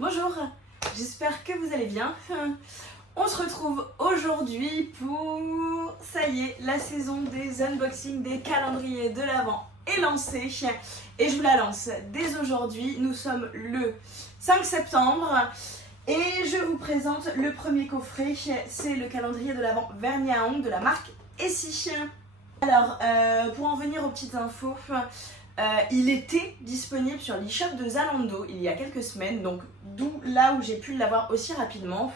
Bonjour, j'espère que vous allez bien. On se retrouve aujourd'hui pour, ça y est, la saison des unboxings des calendriers de l'Avent est lancée et je vous la lance dès aujourd'hui. Nous sommes le 5 septembre et je vous présente le premier coffret, c'est le calendrier de l'Avent vernis à ongles de la marque Essie. Alors, pour en venir aux petites infos, il était disponible sur l'e-shop de Zalando il y a quelques semaines, donc d'où là où j'ai pu l'avoir aussi rapidement.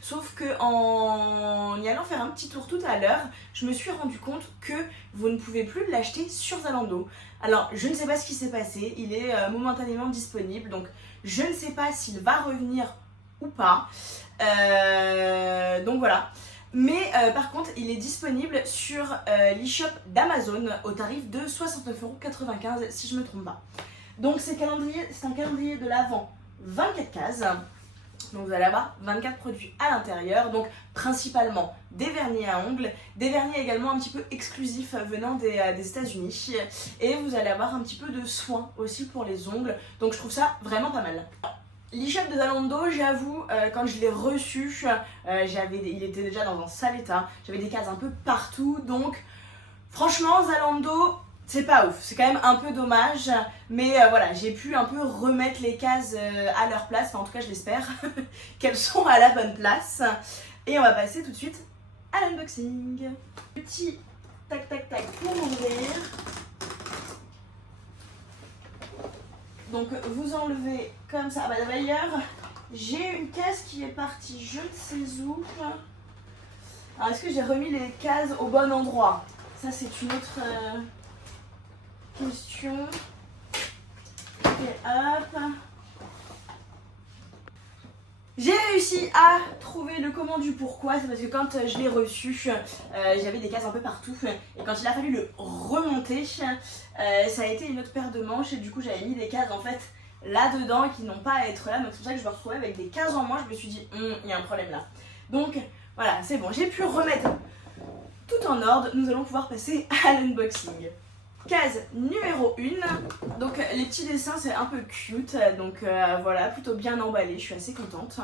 Sauf que en y allant faire un petit tour tout à l'heure, je me suis rendu compte que vous ne pouvez plus l'acheter sur Zalando. Alors je ne sais pas ce qui s'est passé, il est momentanément disponible, donc je ne sais pas s'il va revenir ou pas. Donc voilà. Mais par contre, il est disponible sur l'e-shop d'Amazon au tarif de 69,95€ si je ne me trompe pas. Donc c'est un calendrier de l'Avent 24 cases. Donc vous allez avoir 24 produits à l'intérieur, donc principalement des vernis à ongles, des vernis également un petit peu exclusifs venant des États-Unis. Et vous allez avoir un petit peu de soins aussi pour les ongles, donc je trouve ça vraiment pas mal. L'e-shop de Zalando, j'avoue, quand je l'ai reçu, il était déjà dans un sale état. J'avais des cases un peu partout, donc franchement, Zalando, c'est pas ouf. C'est quand même un peu dommage, mais voilà, j'ai pu un peu remettre les cases à leur place. Enfin, en tout cas, je l'espère qu'elles sont à la bonne place. Et on va passer tout de suite à l'unboxing. Petit tac tac tac pour ouvrir. Donc vous enlevez comme ça. Ah bah d'ailleurs, j'ai une case qui est partie je ne sais où. Alors est-ce que j'ai remis les cases au bon endroit? Ça c'est une autre question. Et hop. J'ai réussi à trouver le comment du pourquoi. C'est parce que quand je l'ai reçu, j'avais des cases un peu partout. Et quand il a fallu le remonter, ça a été une autre paire de manches. Et du coup, j'avais mis des cases en fait là-dedans qui n'ont pas à être là. Donc c'est pour ça que je me retrouvais avec des cases en moins. Je me suis dit, il y a un problème là. Donc voilà, c'est bon. J'ai pu remettre tout en ordre. Nous allons pouvoir passer à l'unboxing. Case numéro 1, donc les petits dessins c'est un peu cute, donc voilà, plutôt bien emballé, je suis assez contente.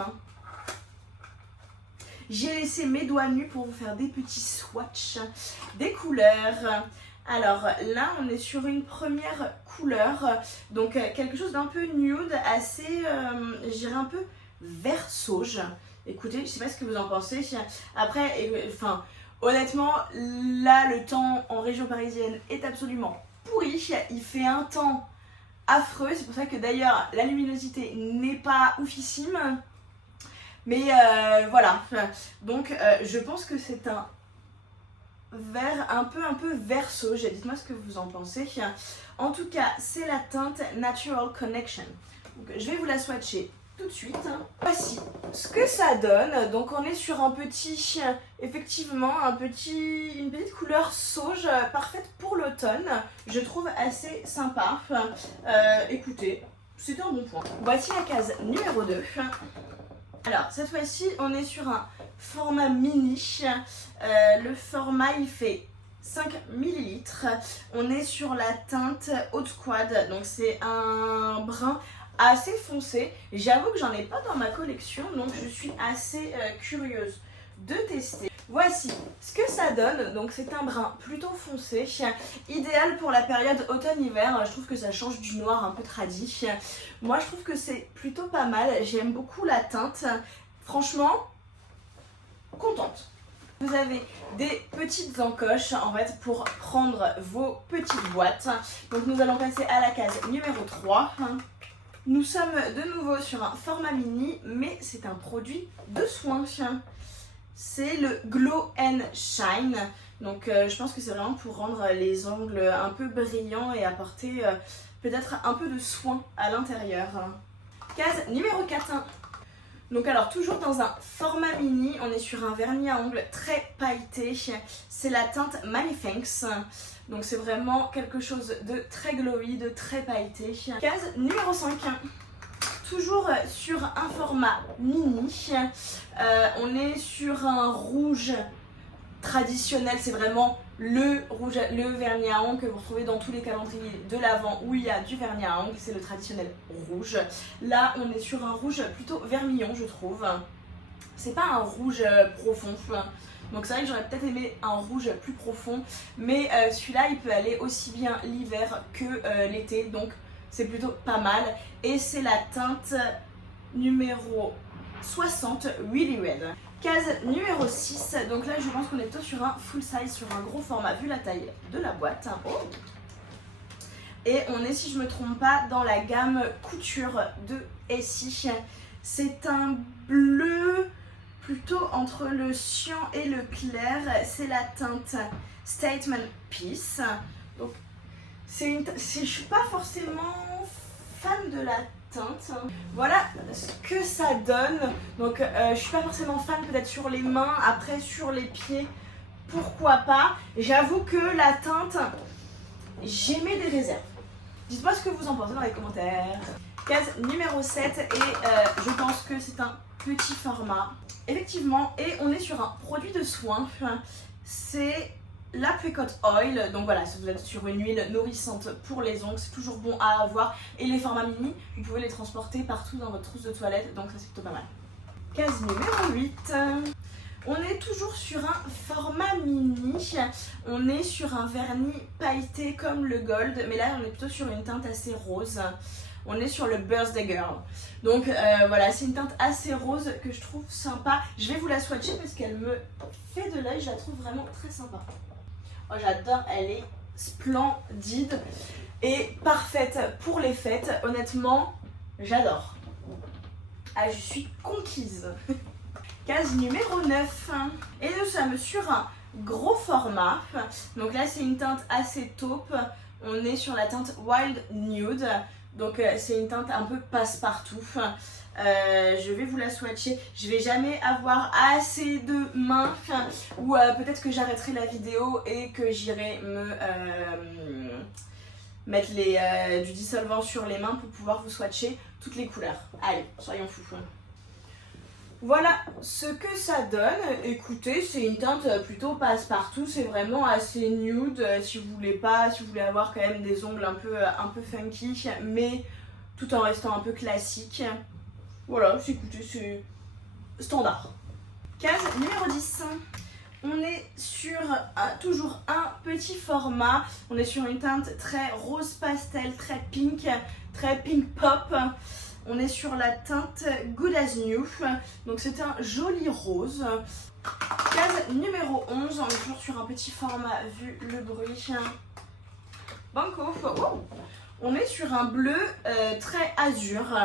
J'ai laissé mes doigts nus pour vous faire des petits swatchs, des couleurs. Alors là on est sur une première couleur, donc quelque chose d'un peu nude, assez, je dirais un peu vert sauge. Écoutez, je sais pas ce que vous en pensez, après, enfin... Honnêtement, là, le temps en région parisienne est absolument pourri. Il fait un temps affreux. C'est pour ça que d'ailleurs, la luminosité n'est pas oufissime. Mais voilà. Donc, je pense que c'est un vert un peu vert sauge. Dites-moi ce que vous en pensez. En tout cas, c'est la teinte Natural Connection. Donc, je vais vous la swatcher tout de suite. Voici ce que ça donne. Donc on est sur un petit, effectivement une petite couleur sauge parfaite pour l'automne. Je trouve assez sympa. Écoutez, c'est un bon point. Voici la case numéro 2. Alors cette fois-ci on est sur un format mini. Le format il fait 5 ml. On est sur la teinte Haute Quad. Donc c'est un brun assez foncé. J'avoue que j'en ai pas dans ma collection, donc je suis assez curieuse de tester. Voici ce que ça donne. Donc c'est un brun plutôt foncé, idéal pour la période automne-hiver. Je trouve que ça change du noir un peu tradi. Moi je trouve que c'est plutôt pas mal. J'aime beaucoup la teinte. Franchement, contente. Vous avez des petites encoches en fait pour prendre vos petites boîtes. Donc nous allons passer à la case numéro 3. Nous sommes de nouveau sur un format mini, mais c'est un produit de soin. C'est le Glow and Shine. Donc je pense que c'est vraiment pour rendre les ongles un peu brillants et apporter peut-être un peu de soin à l'intérieur. Case numéro 4. Donc alors toujours dans un format mini, on est sur un vernis à ongles très pailleté. C'est la teinte Manifex. Donc c'est vraiment quelque chose de très glowy, de très pailleté. Case numéro 5. Toujours sur un format mini. On est sur un rouge traditionnel, c'est vraiment le vernis à ongles que vous retrouvez dans tous les calendriers de l'Avent où il y a du vernis à ongles, c'est le traditionnel rouge. Là on est sur un rouge plutôt vermillon je trouve. C'est pas un rouge profond. Donc c'est vrai que j'aurais peut-être aimé un rouge plus profond. Mais celui-là il peut aller aussi bien l'hiver que l'été. Donc c'est plutôt pas mal. Et c'est la teinte numéro 60 Really Red. Case numéro 6, donc là je pense qu'on est plutôt sur un full size, sur un gros format vu la taille de la boîte. Oh. Et on est, si je me trompe pas, dans la gamme couture de Essie. C'est un bleu plutôt entre le cyan et le clair, c'est la teinte Statement Peace. Donc je suis pas forcément fan de la teinte. Voilà ce que ça donne. Donc je suis pas forcément fan peut-être sur les mains, après sur les pieds pourquoi pas. J'avoue que la teinte, j'émets des réserves. Dites-moi ce que vous en pensez dans les commentaires. Case numéro 7 et je pense que c'est un petit format. Effectivement, et on est sur un produit de soin. C'est l'Apricot Oil, donc voilà, si vous êtes sur une huile nourrissante pour les ongles, c'est toujours bon à avoir. Et les formats mini, vous pouvez les transporter partout dans votre trousse de toilette, donc ça c'est plutôt pas mal. Case numéro 8. On est toujours sur un format mini, on est sur un vernis pailleté comme le gold, mais là on est plutôt sur une teinte assez rose. On est sur le Birthday Girl. Donc voilà, c'est une teinte assez rose que je trouve sympa. Je vais vous la swatcher parce qu'elle me fait de l'œil, je la trouve vraiment très sympa. Oh, j'adore, elle est splendide et parfaite pour les fêtes. Honnêtement, j'adore. Ah, je suis conquise. Case numéro 9. Et nous sommes sur un gros format. Donc là, c'est une teinte assez taupe. On est sur la teinte Wild Nude. Donc c'est une teinte un peu passe-partout. Je vais vous la swatcher. Je vais jamais avoir assez de mains ou peut-être que j'arrêterai la vidéo et que j'irai me mettre du dissolvant sur les mains pour pouvoir vous swatcher toutes les couleurs. Allez, soyons fous. Voilà ce que ça donne. Écoutez, c'est une teinte plutôt passe-partout. C'est vraiment assez nude si vous voulez avoir quand même des ongles un peu funky, mais tout en restant un peu classique. Voilà, écoutez, c'est standard. Case numéro 10. On est sur toujours un petit format. On est sur une teinte très rose pastel, très pink pop. On est sur la teinte Good As New, donc c'est un joli rose. Case numéro 11, on est toujours sur un petit format vu le bruit. Banco, oh. On est sur un bleu très azur,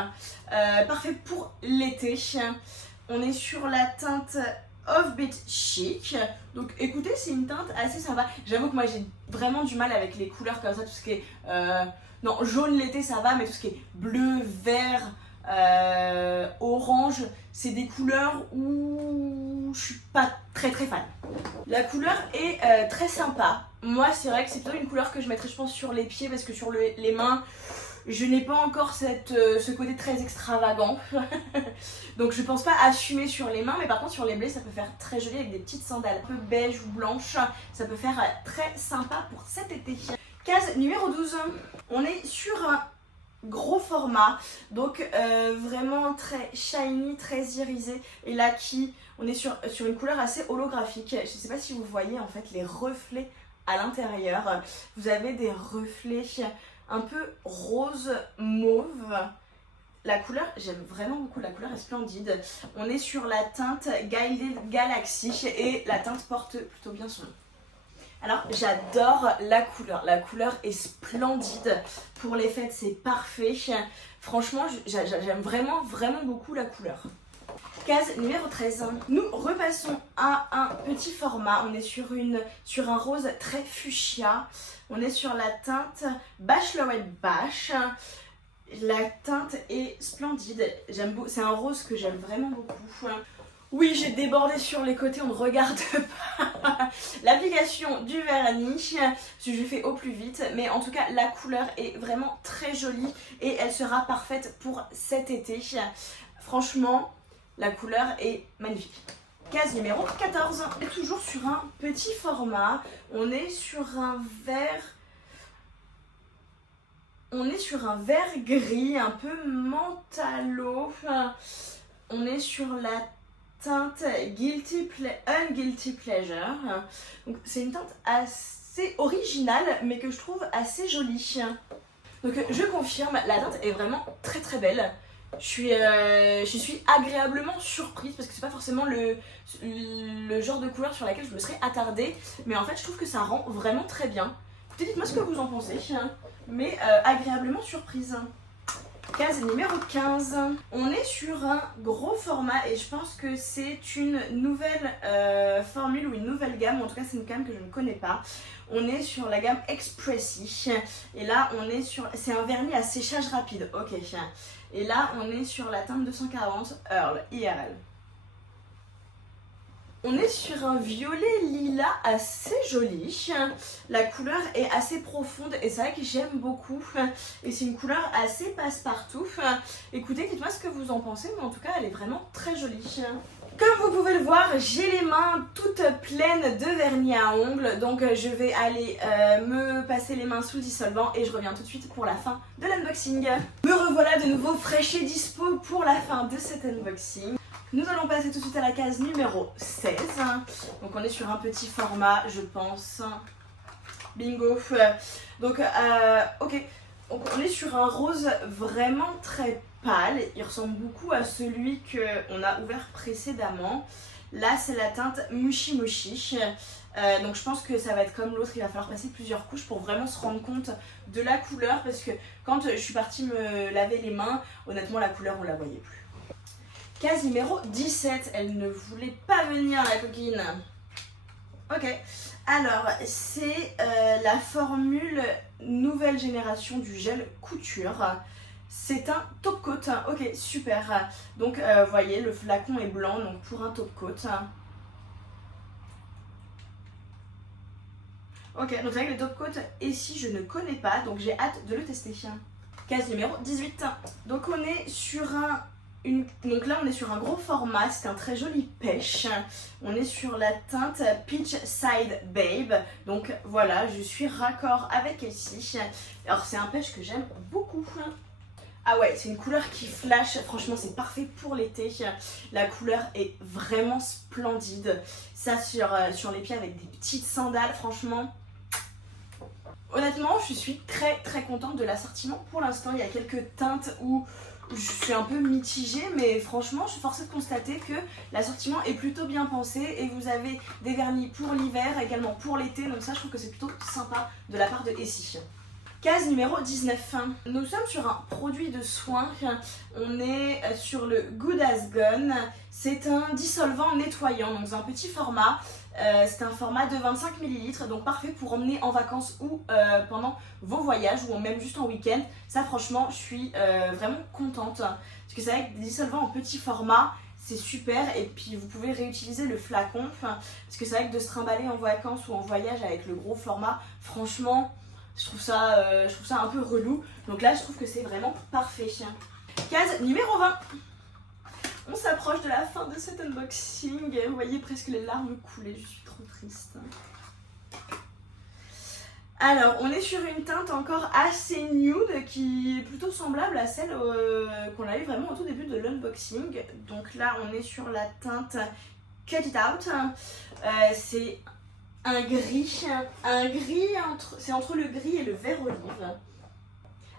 parfait pour l'été. On est sur la teinte Offbeat Chic. Donc écoutez, c'est une teinte assez sympa. J'avoue que moi j'ai vraiment du mal avec les couleurs comme ça, tout ce qui est... non, jaune l'été ça va, mais tout ce qui est bleu, vert, orange, c'est des couleurs où je suis pas très fan. La couleur est très sympa. Moi c'est vrai que c'est plutôt une couleur que je mettrais je pense sur les pieds parce que sur les mains, je n'ai pas encore ce côté très extravagant. Donc je pense pas assumer sur les mains, mais par contre sur les blés ça peut faire très joli avec des petites sandales un peu beige ou blanche. Ça peut faire très sympa pour cet été. Case numéro 12. On est sur un gros format, donc vraiment très shiny, très irisé. Et là on est sur une couleur assez holographique. Je ne sais pas si vous voyez en fait les reflets à l'intérieur. Vous avez des reflets un peu rose mauve. La couleur, j'aime vraiment beaucoup, la couleur est splendide. On est sur la teinte Guided Galaxy et la teinte porte plutôt bien son nom. Alors j'adore la couleur est splendide, pour les fêtes c'est parfait, franchement j'aime vraiment beaucoup la couleur. Case numéro 13, nous repassons à un petit format, on est sur un rose très fuchsia, on est sur la teinte Bachelorette Bash. La teinte est splendide, c'est un rose que j'aime vraiment beaucoup. Oui, j'ai débordé sur les côtés, on ne regarde pas l'application du vernis, parce que je fais au plus vite, mais en tout cas la couleur est vraiment très jolie et elle sera parfaite pour cet été. Franchement, la couleur est magnifique. Case numéro 14. Et toujours sur un petit format. On est sur un vert... On est sur un vert gris, un peu mentalo. On est sur la teinte Unguilty Pleasure. Donc c'est une teinte assez originale, mais que je trouve assez jolie. Donc je confirme, la teinte est vraiment très très belle. Je suis agréablement surprise parce que c'est pas forcément le genre de couleur sur laquelle je me serais attardée, mais en fait je trouve que ça rend vraiment très bien. Écoutez, dites-moi ce que vous en pensez, mais agréablement surprise. Case numéro 15. On est sur un gros format et je pense que c'est une nouvelle formule ou une nouvelle gamme, en tout cas c'est une gamme que je ne connais pas. On est sur la gamme Expressi et là on est sur... c'est un vernis à séchage rapide, ok. Et là on est sur la teinte 240 Earl IRL. On est sur un violet lilas assez joli. La couleur est assez profonde et c'est vrai que j'aime beaucoup. Et c'est une couleur assez passe-partout. Écoutez, dites-moi ce que vous en pensez, mais en tout cas, elle est vraiment très jolie. Comme vous pouvez le voir, j'ai les mains toutes pleines de vernis à ongles. Donc je vais aller me passer les mains sous le dissolvant et je reviens tout de suite pour la fin de l'unboxing. Me revoilà de nouveau fraîche et dispo pour la fin de cet unboxing. Nous allons passer tout de suite à la case numéro 16. Donc on est sur un petit format, je pense. Bingo. Donc ok. Donc on est sur un rose vraiment très pâle. Il ressemble beaucoup à celui qu'on a ouvert précédemment. Là c'est la teinte Mushi Mushi. Donc je pense que ça va être comme l'autre, il va falloir passer plusieurs couches pour vraiment se rendre compte de la couleur. Parce que quand je suis partie me laver les mains, honnêtement la couleur on la voyait plus. Case numéro 17, elle ne voulait pas venir la coquine. Ok, alors c'est la formule nouvelle génération du gel couture. C'est un top coat, ok super. Donc vous voyez le flacon est blanc donc pour un top coat. Ok, donc c'est vrai que le top coat ici je ne connais pas donc j'ai hâte de le tester. Case numéro 18, donc on est sur un... Donc là on est sur un gros format, c'est un très joli pêche. On est sur la teinte Peach Side Babe. Donc voilà, je suis raccord avec ici. Alors c'est un pêche que j'aime beaucoup. Ah ouais, c'est une couleur qui flash, franchement c'est parfait pour l'été. La couleur est vraiment splendide. Ça sur les pieds avec des petites sandales, franchement. Honnêtement, je suis très très contente de l'assortiment pour l'instant. Il y a quelques teintes où je suis un peu mitigée, mais franchement, je suis forcée de constater que l'assortiment est plutôt bien pensé et vous avez des vernis pour l'hiver, également pour l'été, donc ça, je trouve que c'est plutôt sympa de la part de Essie. Case numéro 19. Nous sommes sur un produit de soin. On est sur le Good As Gone. C'est un dissolvant nettoyant, donc c'est un petit format. C'est un format de 25 ml, donc parfait pour emmener en vacances ou pendant vos voyages ou même juste en week-end. Ça franchement, je suis vraiment contente. Parce que c'est vrai que des dissolvants en petit format, c'est super. Et puis vous pouvez réutiliser le flacon. Parce que c'est vrai que de se trimballer en vacances ou en voyage avec le gros format, franchement, je trouve ça un peu relou. Donc là, je trouve que c'est vraiment parfait. Case numéro 20. On s'approche de la fin de cet unboxing. Vous voyez presque les larmes couler, je suis trop triste. Alors, on est sur une teinte encore assez nude qui est plutôt semblable à celle qu'on a eu vraiment au tout début de l'unboxing. Donc là, on est sur la teinte Cut It Out. C'est un gris, c'est entre le gris et le vert olive.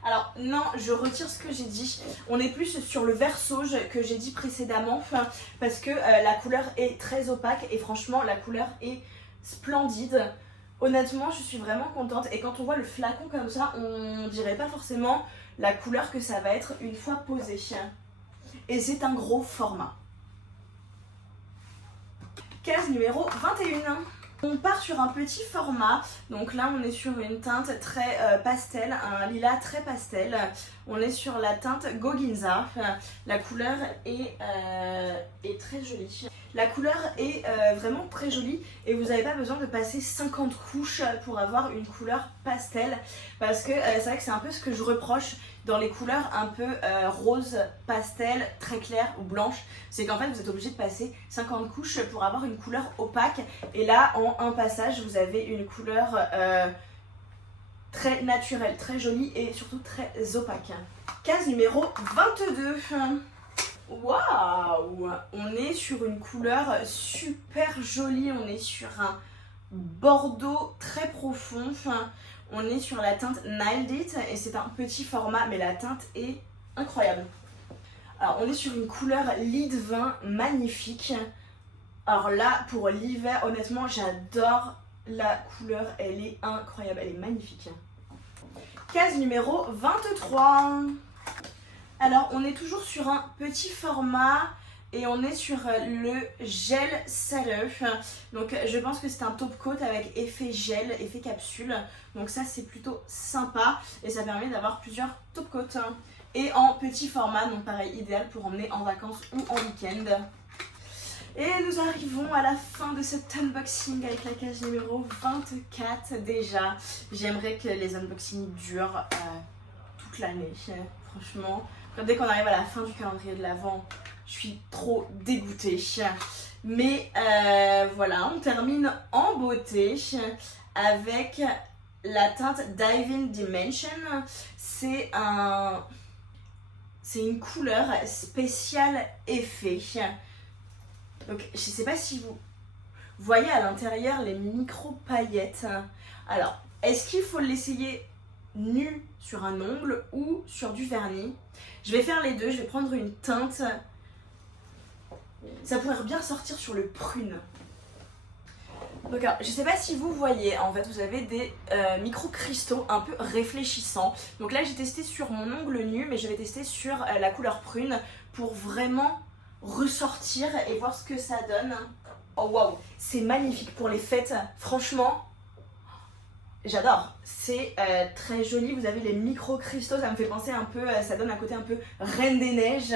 Alors non, je retire ce que j'ai dit. On est plus sur le vert sauge que j'ai dit précédemment parce que la couleur est très opaque et franchement la couleur est splendide. Honnêtement, je suis vraiment contente et quand on voit le flacon comme ça, on dirait pas forcément la couleur que ça va être une fois posé. Et c'est un gros format. Case numéro 21. On part sur un petit format, donc là on est sur une teinte très pastel, un lilas très pastel. On est sur la teinte Goginza, la couleur est très jolie. La couleur est vraiment très jolie et vous n'avez pas besoin de passer 50 couches pour avoir une couleur pastel, parce que c'est vrai que c'est un peu ce que je reproche dans les couleurs un peu rose, pastel, très claires ou blanches, c'est qu'en fait vous êtes obligé de passer 50 couches pour avoir une couleur opaque, et là en un passage vous avez une couleur très naturelle, très jolie et surtout très opaque. Case numéro 22. Waouh! On est sur une couleur super jolie, on est sur un bordeaux très profond, on est sur la teinte Nailed It et c'est un petit format mais la teinte est incroyable. Alors on est sur une couleur lit de vin magnifique. Alors là pour l'hiver honnêtement j'adore la couleur, elle est incroyable, elle est magnifique. Case numéro 23. Alors on est toujours sur un petit format et on est sur le gel Seller. Donc je pense que c'est un top coat avec effet gel, effet capsule. Donc ça c'est plutôt sympa et ça permet d'avoir plusieurs top coats. Et en petit format, donc pareil, idéal pour emmener en vacances ou en week-end. Et nous arrivons à la fin de cet unboxing avec la case numéro 24 déjà. J'aimerais que les unboxings durent toute l'année, franchement. Dès qu'on arrive à la fin du calendrier de l'Avent, je suis trop dégoûtée. Mais voilà, on termine en beauté avec la teinte Diving Dimension. C'est une couleur spéciale effet. Donc je sais pas si vous voyez à l'intérieur les micro paillettes. Alors, est-ce qu'il faut l'essayer nu sur un ongle ou sur du vernis? Je vais faire les deux, je vais prendre une teinte. Ça pourrait bien sortir sur le prune. Donc alors, je sais pas si vous voyez, en fait vous avez des micro-cristaux un peu réfléchissants. Donc là j'ai testé sur mon ongle nu, mais je vais tester sur la couleur prune pour vraiment ressortir et voir ce que ça donne. Oh waouh, c'est magnifique pour les fêtes, franchement. J'adore, c'est très joli, vous avez les micro-cristaux, ça me fait penser un peu, ça donne un côté un peu Reine des Neiges.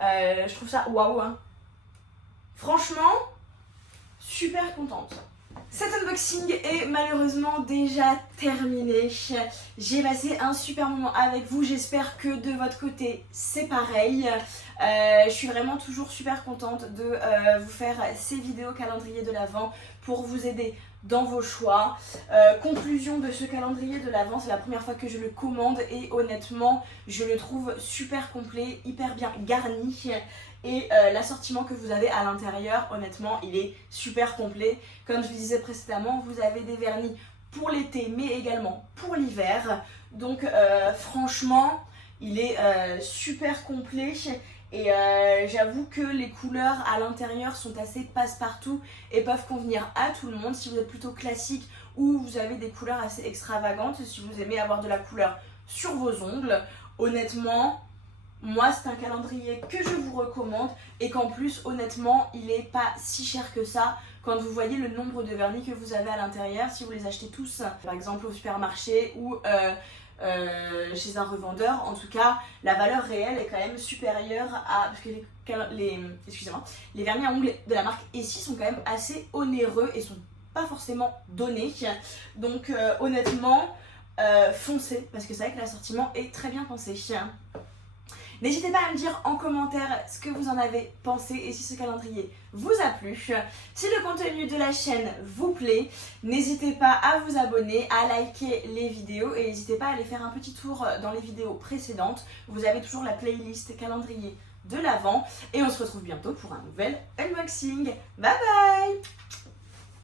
Je trouve ça waouh, hein. Franchement, super contente. Cet unboxing est malheureusement déjà terminé. J'ai passé un super moment avec vous, j'espère que de votre côté c'est pareil. Je suis vraiment toujours super contente de vous faire ces vidéos calendrier de l'Avent pour vous aider dans vos choix. Conclusion de ce calendrier de l'Avent, c'est la première fois que je le commande et honnêtement je le trouve super complet, hyper bien garni. Et l'assortiment que vous avez à l'intérieur, honnêtement, il est super complet. Comme je le disais précédemment, vous avez des vernis pour l'été, mais également pour l'hiver. Donc franchement, il est super complet. Et j'avoue que les couleurs à l'intérieur sont assez passe-partout et peuvent convenir à tout le monde. Si vous êtes plutôt classique ou vous avez des couleurs assez extravagantes, si vous aimez avoir de la couleur sur vos ongles, honnêtement... Moi c'est un calendrier que je vous recommande et qu'en plus honnêtement il est pas si cher que ça quand vous voyez le nombre de vernis que vous avez à l'intérieur. Si vous les achetez tous par exemple au supermarché ou chez un revendeur, en tout cas la valeur réelle est quand même supérieure à... Parce que les vernis à ongles de la marque Essie sont quand même assez onéreux et sont pas forcément donnés. Donc honnêtement foncez, parce que c'est vrai que l'assortiment est très bien pensé. N'hésitez pas à me dire en commentaire ce que vous en avez pensé et si ce calendrier vous a plu. Si le contenu de la chaîne vous plaît, n'hésitez pas à vous abonner, à liker les vidéos et n'hésitez pas à aller faire un petit tour dans les vidéos précédentes. Vous avez toujours la playlist calendrier de l'Avent et on se retrouve bientôt pour un nouvel unboxing. Bye bye!